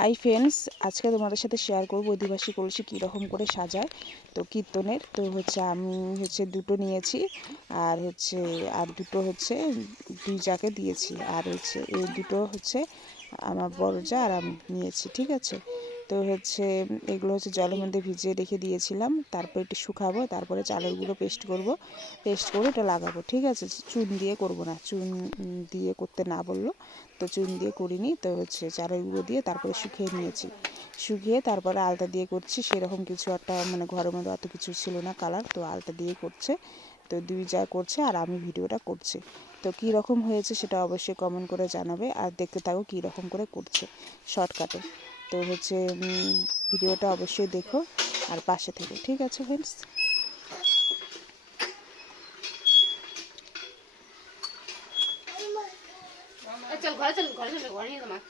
Hi friends, আজকে তোমাদের সাথে শেয়ার করব অধিবাসী কলসি কীরকম করে সাজায়। তো কীর্তনের তো আমি দুটো নিয়েছি, আর দুটো দুই জাকে দিয়েছি, আর এই দুটো আমার বড় যা আর আমি নিয়েছি। ঠিক আছে, তো এগুলো জলের মধ্যে ভিজিয়ে রেখে দিয়েছিলাম, তারপর একটু শুকাবো, তারপরে চালের গুঁড়ো পেস্ট করে এটা লাগাবো। ঠিক আছে, চুন দিয়ে করব না, চুন দিয়ে করতে না বললো, তো চুন দিয়ে করিনি। তো চালের গুঁড়ো দিয়ে তারপরে শুকিয়ে নিয়েছি, শুকিয়ে তারপরে আলতা দিয়ে করছি। সেরকম কিছু একটা ঘরের মধ্যে অত কিছু ছিল না কালার, তো আলতা দিয়ে করছে। তো দুই যা করছে আর আমি ভিডিওটা করছি। তো কী রকম হয়েছে সেটা অবশ্যই কমেন্ট করে জানাবে, আর দেখতে থাকো কী রকম করে করছে শর্টকাটে। তো ভিডিওটা অবশ্যই দেখো আর পাশে থেকো। ঠিক আছে ফ্রেন্ডস। চল ঘরে চল, ঘরে চল, ঘরে নিয়ে তোমার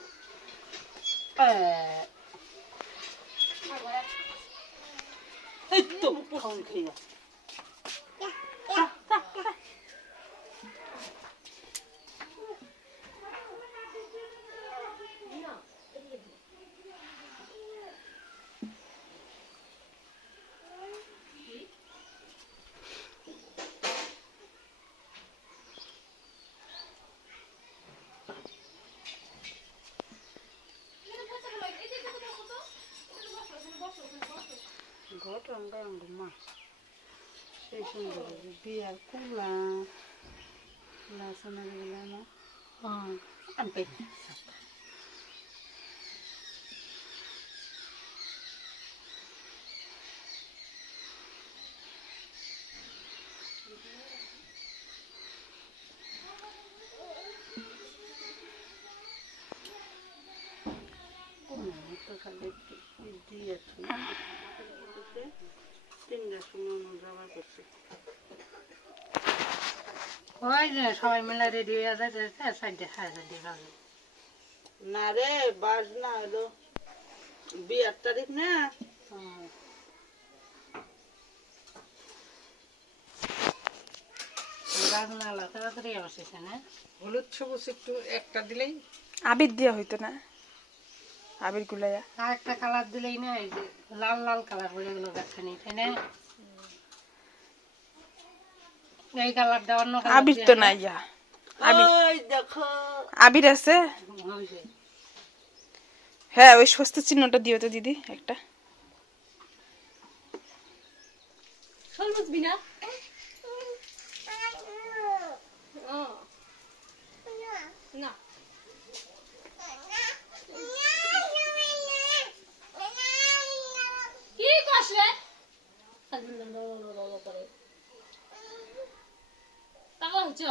এই তো খাওন খেয়ে ঘটনা মাছ সেই সুন্দর বিয়ার কুলা লাসনা গেলে না আমি তো খালি দিয়ে ওই যে সবাই মিলে রেডি হয়ে যাচ্ছে সাইডে খাওয়া দিয়ে না রে বাস না হলো বিয়ের তারিখ না তাড়াতাড়ি আসছে না। হলুদ সবুজ একটু একটা দিলেই আবির দেওয়া হইতো না, আবির গুলাইয়া আর একটা কালার দিলেই না, এই যে লাল লাল কালার হয়ে গেল গাছখানি, তাই না? এই কালারটা অন্য আবির তো নাই, ওই দেখো আবির আছে। হ্যাঁ, ওই স্বস্ত চিহ্নটা দিও তো দিদি একটা। বুঝবি না না কি কষলে তাহলে হচ্ছে